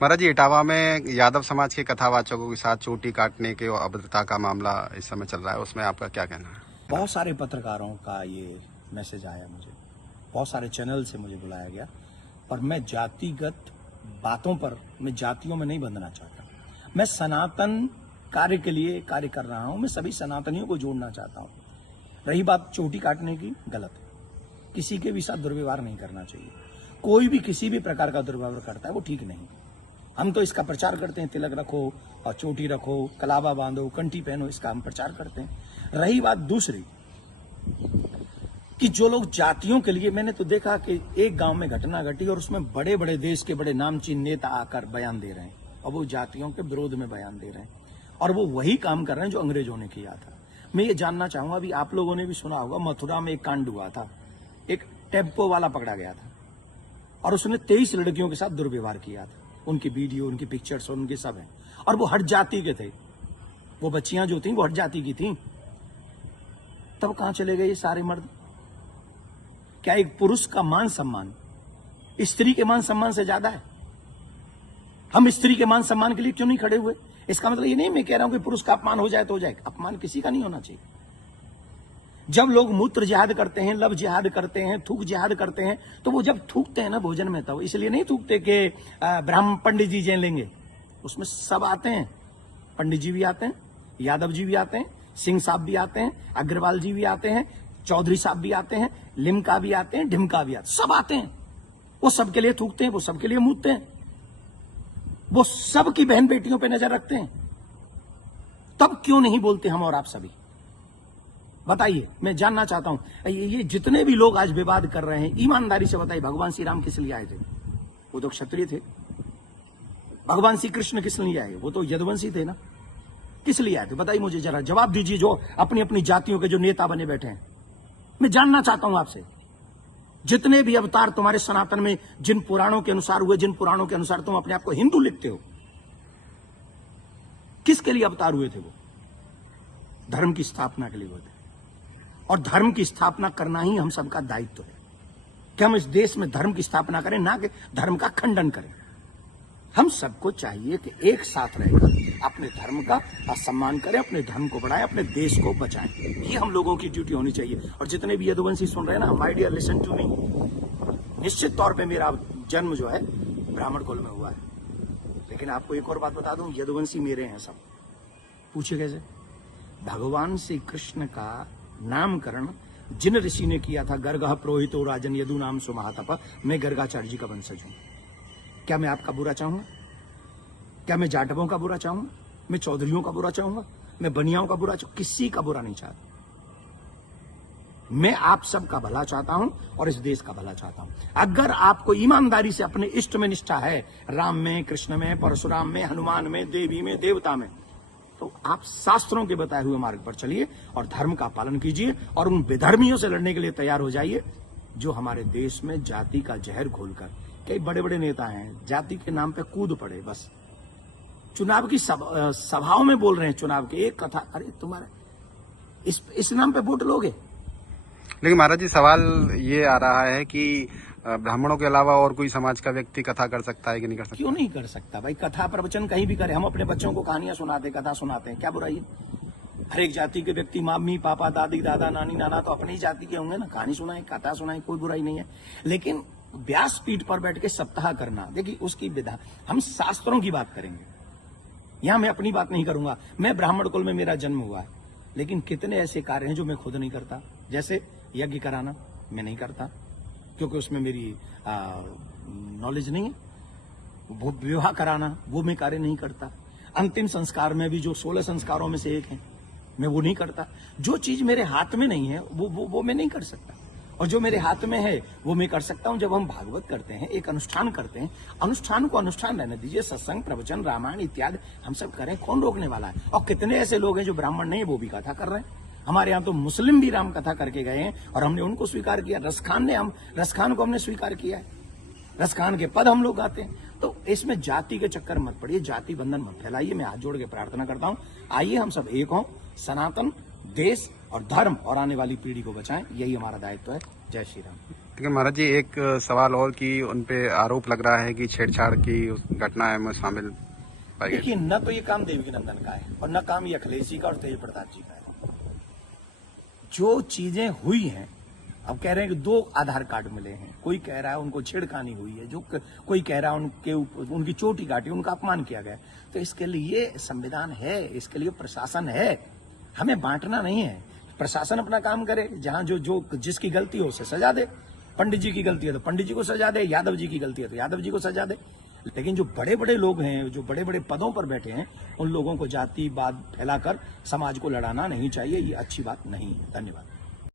महाराज जी, इटावा में यादव समाज के कथावाचकों के साथ चोटी काटने के और अभद्रता का मामला इस समय चल रहा है, उसमें आपका क्या कहना है? बहुत सारे पत्रकारों का ये मैसेज आया मुझे, बहुत सारे चैनल से मुझे बुलाया गया, पर मैं जातिगत बातों पर, मैं जातियों में नहीं बंधना चाहता। मैं सनातन कार्य के लिए कार्य कर रहा हूं, मैं सभी सनातनियों को जोड़ना चाहता हूं। रही बात चोटी काटने की, गलत है। किसी के भी साथ दुर्व्यवहार नहीं करना चाहिए। कोई भी किसी भी प्रकार का दुर्व्यवहार करता है वो ठीक नहीं। हम तो इसका प्रचार करते हैं, तिलक रखो और चोटी रखो, कलावा बांधो, कंठी पहनो, इसका हम प्रचार करते हैं। रही बात दूसरी कि जो लोग जातियों के लिए, मैंने तो देखा कि एक गांव में घटना घटी और उसमें बड़े बड़े देश के बड़े नामचीन नेता आकर बयान दे रहे हैं और वो जातियों के विरोध में बयान दे रहे हैं और वो वही काम कर रहे हैं जो अंग्रेजों ने किया था। मैं ये जानना चाहूंगा, अभी आप लोगों ने भी सुना होगा, मथुरा में एक कांड हुआ था। एक टेम्पो वाला पकड़ा गया था और उसने 23 लड़कियों के साथ दुर्व्यवहार किया था। उनकी वीडियो, उनकी पिक्चर्स, उनके सब हैं और वो हट जाति के थे। वो बच्चियां जो थी वो हट जाति की थी। तब कहां चले गए ये सारे मर्द? क्या एक पुरुष का मान सम्मान स्त्री के मान सम्मान से ज्यादा है? हम स्त्री के मान सम्मान के लिए क्यों नहीं खड़े हुए? इसका मतलब ये नहीं मैं कह रहा हूं कि पुरुष का अपमान हो जाए तो हो जाए। अपमान किसी का नहीं होना चाहिए। जब लोग मूत्र जिहाद करते हैं, लब जिहाद करते हैं, थूक जिहाद करते हैं, तो वो जब थूकते हैं ना भोजन में, तो इसलिए नहीं थूकते कि ब्राह्मण पंडित जी जेल लेंगे। उसमें सब आते हैं, पंडित जी भी आते हैं, यादव जी भी आते हैं, सिंह साहब भी आते हैं, अग्रवाल जी भी आते हैं, चौधरी साहब भी आते हैं, लिमका भी आते हैं, ढिमका भी आते हैं, सब आते हैं। वो सबके लिए थूकते हैं, वो सबके लिए मूतते हैं, वो सबकी बहन बेटियों पर नजर रखते हैं। तब क्यों नहीं बोलते हम और आप सभी? बताइए, मैं जानना चाहता हूं। ये जितने भी लोग आज विवाद कर रहे हैं, ईमानदारी से बताइए, भगवान श्री राम किस लिए आए थे? वो तो क्षत्रिय थे। भगवान श्री कृष्ण किस लिए आए? वो तो यदुवंशी थे ना। किस लिए आए थे? बताइए मुझे, जरा जवाब दीजिए। जो अपनी अपनी जातियों के जो नेता बने बैठे हैं, मैं जानना चाहता हूं आपसे, जितने भी अवतार तुम्हारे सनातन में जिन पुराणों के अनुसार हुए, जिन पुराणों के अनुसार तुम अपने आप को हिंदू लिखते हो, किसके लिए अवतार हुए थे? वो धर्म की स्थापना के लिए हुए थे और धर्म की स्थापना करना ही हम सबका दायित्व है कि हम इस देश में धर्म की स्थापना करें, ना कि धर्म का खंडन करें। हम सबको चाहिए कि एक साथ रहकर अपने धर्म का सम्मान करें, अपने धर्म को बढ़ाएं, अपने देश को बचाएं। ये हम लोगों की ड्यूटी होनी चाहिए। और जितने भी यदुवंशी सुन रहे हैं ना, my dear listen to me. निश्चित तौर पे मेरा जन्म जो है ब्राह्मण कुल में हुआ है, लेकिन आपको एक और बात बता दूं, यदुवंशी मेरे हैं सब। पूछिए कैसे? भगवान श्री कृष्ण का नामकरण जिन ऋषि ने किया था, गर्गः पुरोहितो राजन यदु नाम सुमहातप, मैं गर्गाचार्य जी का वंशज हूं। क्या मैं आपका बुरा चाहूंगा? क्या मैं जाटवों का बुरा चाहूंगा? मैं चौधरियों का बुरा चाहूंगा? मैं बनियाओं का बुरा चाहूंगा? किसी का बुरा नहीं चाहता। मैं आप सबका भला चाहता हूं और इस देश का भला चाहता हूं। अगर आपको ईमानदारी से अपने इष्ट में निष्ठा है, राम में, कृष्ण में, परशुराम में, हनुमान में, देवी में, देवता में, तो आप शास्त्रों के बताए हुए मार्ग पर चलिए और धर्म का पालन कीजिए और उन विधर्मियों से लड़ने के लिए तैयार हो जाइए जो हमारे देश में जाति का जहर घोलकर, कई बड़े बड़े नेता हैं, जाति के नाम पे कूद पड़े। बस चुनाव की सभाओं में बोल रहे हैं, चुनाव के एक कथा, अरे तुम्हारे इस नाम पे वोट लोगे? लेकिन महाराज जी, सवाल ये आ रहा है कि ब्राह्मणों के अलावा और कोई समाज का व्यक्ति कथा कर सकता है कि नहीं कर सकता? क्यों नहीं कर सकता भाई? कथा प्रवचन कहीं भी करे। हम अपने बच्चों को कहानियां सुनाते, कथा सुनाते हैं, क्या बुराई है? हर एक जाति के व्यक्ति, मम्मी पापा, दादी दादा, नानी नाना तो अपनी ही जाति के होंगे ना। कहानी सुनाए, कथा सुनाए, कोई बुराई नहीं है। लेकिन व्यासपीठ पर बैठ के सप्ताह करना, देखिए उसकी विधा, हम शास्त्रों की बात करेंगे। यहां मैं अपनी बात नहीं करूंगा। मैं ब्राह्मण कुल में मेरा जन्म हुआ है, लेकिन कितने ऐसे कार्य हैं जो मैं खुद नहीं करता। जैसे यज्ञ कराना मैं नहीं करता, क्योंकि उसमें मेरी नॉलेज नहीं है। विवाह कराना वो मैं कार्य नहीं करता। अंतिम संस्कार में भी जो 16 संस्कारों में से एक है, मैं वो नहीं करता। जो चीज मेरे हाथ में नहीं है वो मैं नहीं कर सकता, और जो मेरे हाथ में है वो मैं कर सकता हूं। जब हम भागवत करते हैं, एक अनुष्ठान करते हैं, अनुष्ठान को अनुष्ठान रहने दीजिए। सत्संग, प्रवचन, रामायण इत्यादि हम सब करें, कौन रोकने वाला है? और कितने ऐसे लोग हैं जो ब्राह्मण नहीं है, वो भी कथा कर रहे हैं। हमारे यहाँ तो मुस्लिम भी राम कथा करके गए हैं और हमने उनको स्वीकार किया। रसखान को हमने स्वीकार किया है। रसखान के पद हम लोग गाते हैं। तो इसमें जाति के चक्कर मत पड़िए, जाति बंधन मत फैलाइए। मैं हाथ जोड़ के प्रार्थना करता हूं, आइए हम सब एक हों, सनातन देश और धर्म और आने वाली पीढ़ी को बचाएं। यही हमारा दायित्व है। जय श्री राम। लेकिन महाराज जी एक सवाल और कि उनपे आरोप लग रहा है कि छेड़छाड़ की उस घटना में शामिल पाई गई। देखिए, न तो ये काम देवकी नंदन का है और न काम ये अखिलेश जी का और तेज प्रताप जी का है। जो चीजें हुई हैं, अब कह रहे हैं कि 2 आधार कार्ड मिले हैं, कोई कह रहा है उनको छेड़खानी हुई है, जो कोई कह रहा है उनकी चोटी काटी, उनका अपमान किया गया। तो इसके लिए संविधान है, इसके लिए प्रशासन है, हमें बांटना नहीं है। प्रशासन अपना काम करे, जहां जो जिसकी गलती हो उसे सजा दे। पंडित जी की गलती है तो पंडित जी को सजा दे, यादव जी की गलती है तो यादव जी को सजा दे। लेकिन जो बड़े बड़े लोग हैं, जो बड़े बड़े पदों पर बैठे हैं, उन लोगों को जातिवाद फैलाकर समाज को लड़ाना नहीं चाहिए। ये अच्छी बात नहीं है। धन्यवाद।